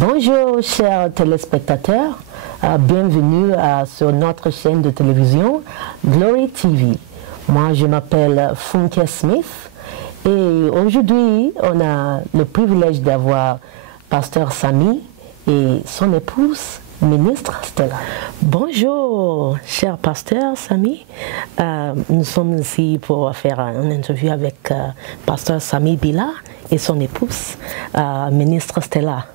Bonjour chers téléspectateurs, bienvenue sur notre chaîne de télévision Glory TV. Moi je m'appelle Funke Smith et aujourd'hui on a le privilège d'avoir Pasteur Samy et son épouse Ministre Stella. Bonjour cher Pasteur Samy, nous sommes ici pour faire une interview avec Pasteur Samy Bila et son épouse Ministre Stella.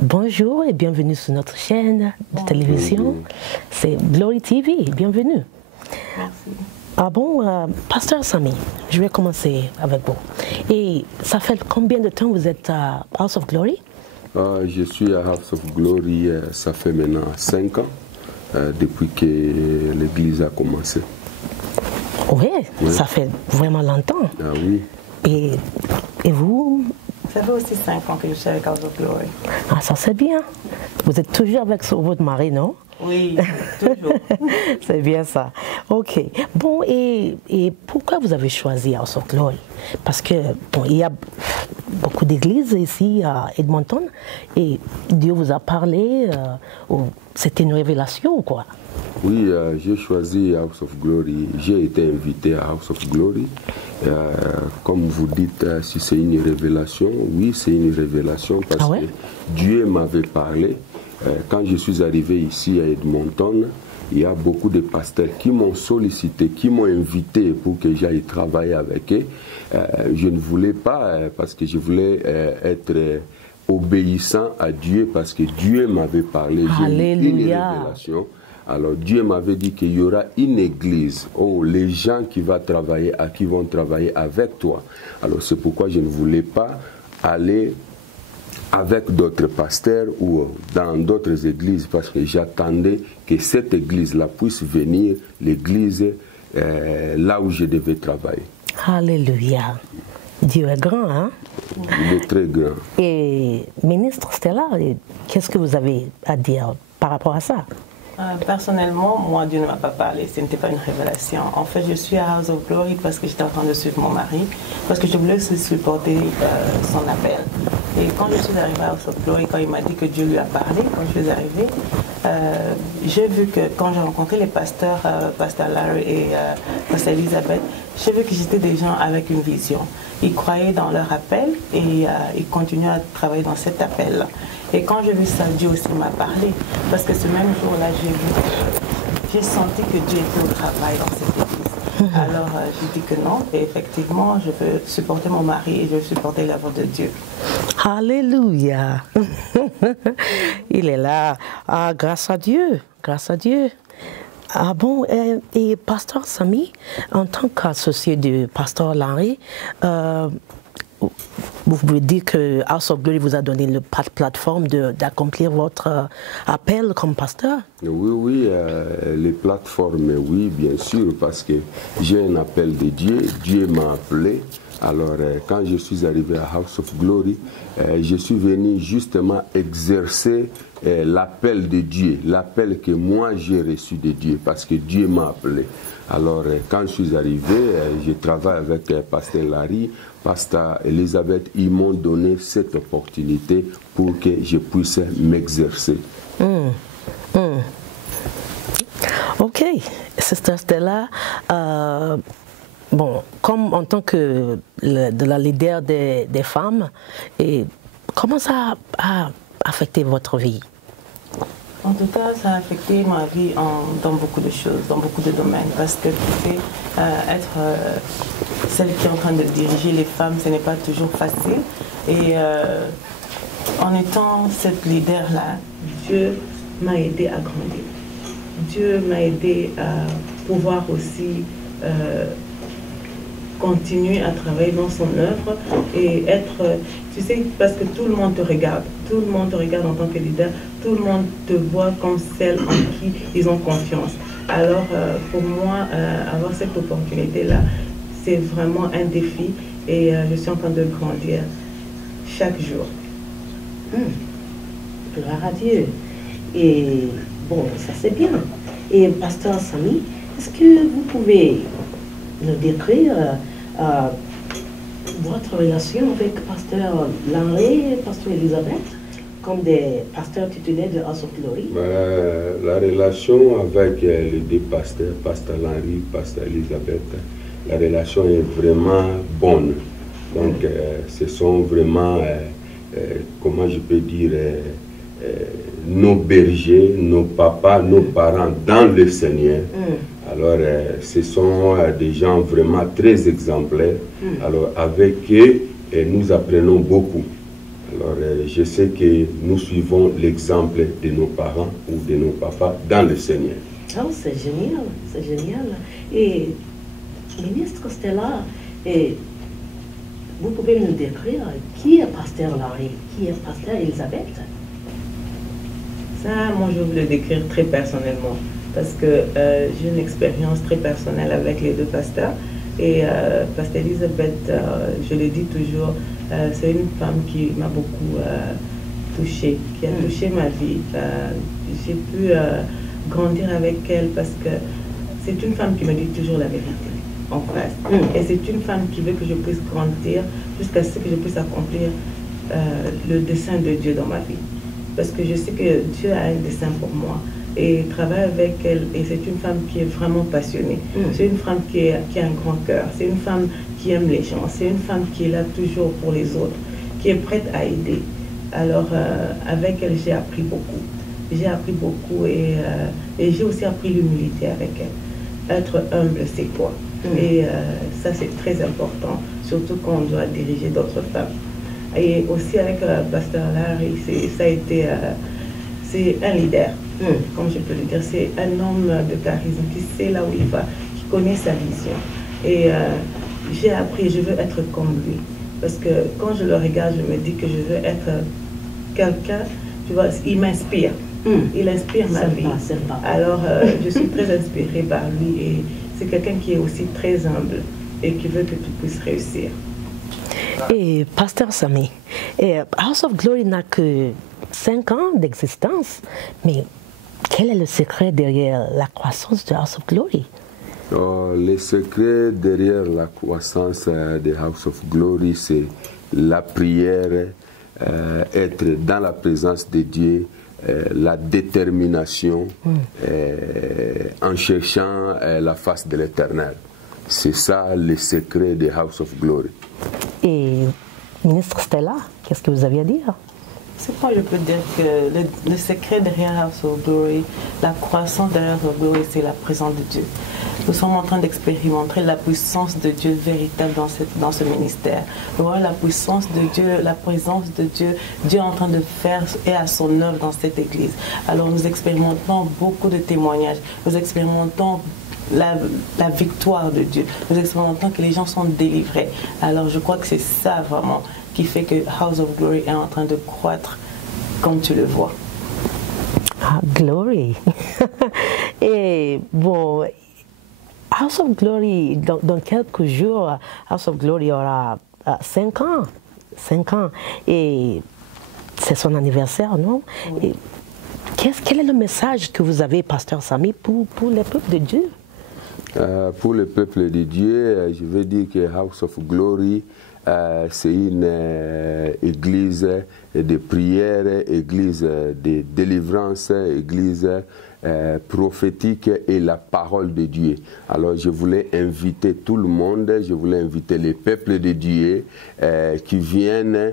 Bonjour et bienvenue sur notre chaîne de télévision. C'est Glory TV, bienvenue. Merci. Ah bon, Pasteur Samy, je vais commencer avec vous. Et ça fait combien de temps vous êtes à House of Glory? Je suis à House of Glory, ça fait maintenant 5 ans, depuis que l'église a commencé. Oui, ça fait vraiment longtemps. Ah oui. Et vous? Ça fait aussi 5 ans que je suis avec House of Glory. Ah, ça c'est bien. Vous êtes toujours avec votre mari, non? Oui, toujours. C'est bien ça. Ok. Bon, et pourquoi vous avez choisi House of Glory? Parce que, bon, il y a beaucoup d'églises ici à Edmonton et Dieu vous a parlé, c'était une révélation, quoi. Oui, j'ai choisi House of Glory. J'ai été invité à House of Glory. Comme vous dites, si c'est une révélation, oui, c'est une révélation parce que Dieu m'avait parlé. Quand je suis arrivé ici à Edmonton, il y a beaucoup de pasteurs qui m'ont sollicité, qui m'ont invité pour que j'aille travailler avec eux. Je ne voulais pas parce que je voulais être obéissant à Dieu parce que Dieu m'avait parlé. J'ai eu une révélation. Alors Dieu m'avait dit qu'il y aura une église, les gens qui vont travailler avec toi. Alors c'est pourquoi je ne voulais pas aller avec d'autres pasteurs ou dans d'autres églises parce que j'attendais que cette église-là puisse venir, l'église là où je devais travailler. Alléluia. Dieu est grand, hein? Il est très grand. Et Ministre Stella, qu'est-ce que vous avez à dire par rapport à ça? Personnellement, moi, Dieu ne m'a pas parlé, ce n'était pas une révélation. En fait, je suis à House of Glory parce que j'étais en train de suivre mon mari, parce que je voulais aussi supporter son appel. Et quand je suis arrivée à House of Glory, quand il m'a dit que Dieu lui a parlé, quand je suis arrivée, j'ai vu que quand j'ai rencontré les pasteurs, Pasteur Larry et Pasteur Elisabeth, j'ai vu que j'étais des gens avec une vision. Ils croyaient dans leur appel et ils continuent à travailler dans cet appel-là. Et quand j'ai vu ça, Dieu aussi m'a parlé. Parce que ce même jour-là, j'ai senti que Dieu était au travail dans cette église. Alors j'ai dit que non. Et effectivement, je veux supporter mon mari et je veux supporter l'œuvre de Dieu. Alléluia. Il est là. Ah, grâce à Dieu. Grâce à Dieu. Ah bon, et Pasteur Samy, en tant qu'associé du Pasteur Larry, vous pouvez dire que House of Glory vous a donné la plateforme d'accomplir votre appel comme pasteur? Oui, les plateformes, oui, bien sûr, parce que j'ai un appel de Dieu, Dieu m'a appelé. Alors, quand je suis arrivé à House of Glory, je suis venu justement exercer l'appel de Dieu, l'appel que moi j'ai reçu de Dieu, parce que Dieu m'a appelé. Alors, quand je suis arrivé, je travaille avec Pasteur Larry, Pasteur Elisabeth, ils m'ont donné cette opportunité pour que je puisse m'exercer. Ok, Sister Stella, bon, comme en tant que la leader des femmes, et comment ça a affecté votre vie? En tout cas, ça a affecté ma vie dans beaucoup de choses, dans beaucoup de domaines. Parce que tu sais, être celle qui est en train de diriger les femmes, ce n'est pas toujours facile. Et en étant cette leader-là, Dieu m'a aidé à grandir. Dieu m'a aidé à pouvoir aussi continuer à travailler dans son œuvre et être, tu sais, parce que tout le monde te regarde en tant que leader, tout le monde te voit comme celle en qui ils ont confiance. Alors pour moi, avoir cette opportunité-là, c'est vraiment un défi et je suis en train de grandir chaque jour. Gloire à Dieu. Et bon, ça c'est bien. Et Pasteur Samy, est-ce que vous pouvez nous décrire votre relation avec Pasteur Larry et Pasteur Elisabeth? comme des pasteurs titulaires de House of Glory? La relation avec les deux pasteurs, Pasteur Henry, Pasteur Elisabeth, la relation est vraiment bonne. Donc, ce sont vraiment, comment je peux dire, nos bergers, nos papas, nos parents dans le Seigneur. Alors, ce sont des gens vraiment très exemplaires. Alors, avec eux, nous apprenons beaucoup. Alors, je sais que nous suivons l'exemple de nos parents ou de nos papas dans le Seigneur. Oh, c'est génial, c'est génial. Et, ministre Stella, vous pouvez nous décrire qui est Pasteur Larry, qui est Pasteur Elisabeth? Ça, moi, je vais le décrire très personnellement, parce que j'ai une expérience très personnelle avec les deux pasteurs. Et Pasteur Elisabeth, je le dis toujours, c'est une femme qui m'a beaucoup touchée, qui a touché ma vie. J'ai pu grandir avec elle parce que c'est une femme qui me dit toujours la vérité en face. Et c'est une femme qui veut que je puisse grandir jusqu'à ce que je puisse accomplir le dessein de Dieu dans ma vie. Parce que je sais que Dieu a un dessein pour moi. Et travailler avec elle, et c'est une femme qui est vraiment passionnée. C'est une femme qui a un grand cœur. C'est une femme qui aime les gens. C'est une femme qui est là toujours pour les autres, qui est prête à aider. Alors, avec elle, j'ai appris beaucoup. J'ai appris beaucoup et j'ai aussi appris l'humilité avec elle. Être humble, c'est quoi? Et ça, c'est très important, surtout quand on doit diriger d'autres femmes. Et aussi avec Pasteur Larry, ça a été... c'est un leader, comme je peux le dire. C'est un homme de charisme qui sait là où il va, qui connaît sa vision. Et j'ai appris, je veux être comme lui. Parce que quand je le regarde, je me dis que je veux être quelqu'un, tu vois, il m'inspire. Il inspire ma vie. Alors, je suis très inspirée par lui et c'est quelqu'un qui est aussi très humble et qui veut que tu puisses réussir. Et Pasteur Samy, House of Glory n'a que 5 ans d'existence, mais quel est le secret derrière la croissance de House of Glory? Le secret derrière la croissance de House of Glory, c'est la prière, être dans la présence de Dieu, la détermination en cherchant la face de l'Éternel. C'est ça le secret de House of Glory. Et ministre Stella, qu'est-ce que vous aviez à dire? C'est quoi je peux dire que le secret derrière House of Glory, la croissance derrière House of Glory, c'est la présence de Dieu. Nous sommes en train d'expérimenter la puissance de Dieu véritable dans ce ministère. Nous voyons la puissance de Dieu, la présence de Dieu, Dieu est en train de faire et à son œuvre dans cette église. Alors nous expérimentons beaucoup de témoignages, nous expérimentons la victoire de Dieu. Nous expérimentons que les gens sont délivrés. Alors je crois que c'est ça vraiment qui fait que House of Glory est en train de croître comme tu le vois. Ah, Glory. Et bon, House of Glory, dans quelques jours, House of Glory aura 5 ans. 5 ans. Et c'est son anniversaire, non? Et quel est le message que vous avez, Pasteur Samy, pour le peuple de Dieu? Pour le peuple de Dieu, je veux dire que House of Glory, c'est une église de prière, église de délivrance, église prophétique et la parole de Dieu. Alors je voulais inviter tout le monde, je voulais inviter les peuples de Dieu qui viennent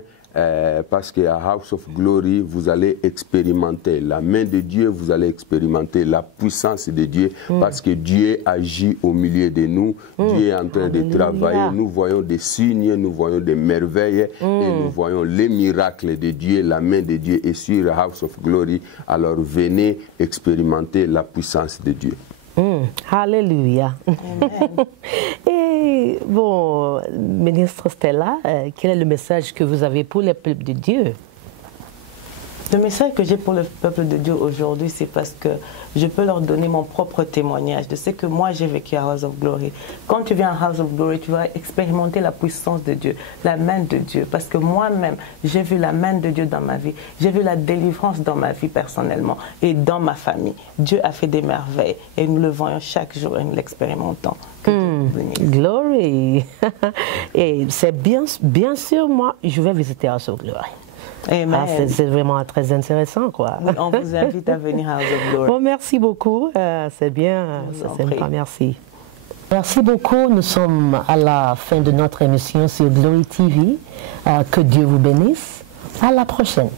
parce qu'à House of Glory, vous allez expérimenter la main de Dieu, vous allez expérimenter la puissance de Dieu, parce que Dieu agit au milieu de nous, Dieu est en train de travailler, nous voyons des signes, nous voyons des merveilles, et nous voyons les miracles de Dieu, la main de Dieu est sur House of Glory. Alors venez expérimenter la puissance de Dieu. Alléluia. Et bon, ministre Stella, quel est le message que vous avez pour le peuple de Dieu? Le message que j'ai pour le peuple de Dieu aujourd'hui, c'est parce que je peux leur donner mon propre témoignage de ce que moi j'ai vécu à House of Glory. Quand tu viens à House of Glory, tu vas expérimenter la puissance de Dieu, la main de Dieu. Parce que moi-même, j'ai vu la main de Dieu dans ma vie. J'ai vu la délivrance dans ma vie personnellement et dans ma famille. Dieu a fait des merveilles et nous le voyons chaque jour et nous l'expérimentons. Glory. Et c'est bien sûr, moi, je vais visiter House of Glory. C'est vraiment très intéressant, quoi. Oui, on vous invite à venir à House of Glory. Bon, merci beaucoup. C'est bien. C'est sympa. Merci. Merci beaucoup. Nous sommes à la fin de notre émission sur Glory TV. Que Dieu vous bénisse. À la prochaine.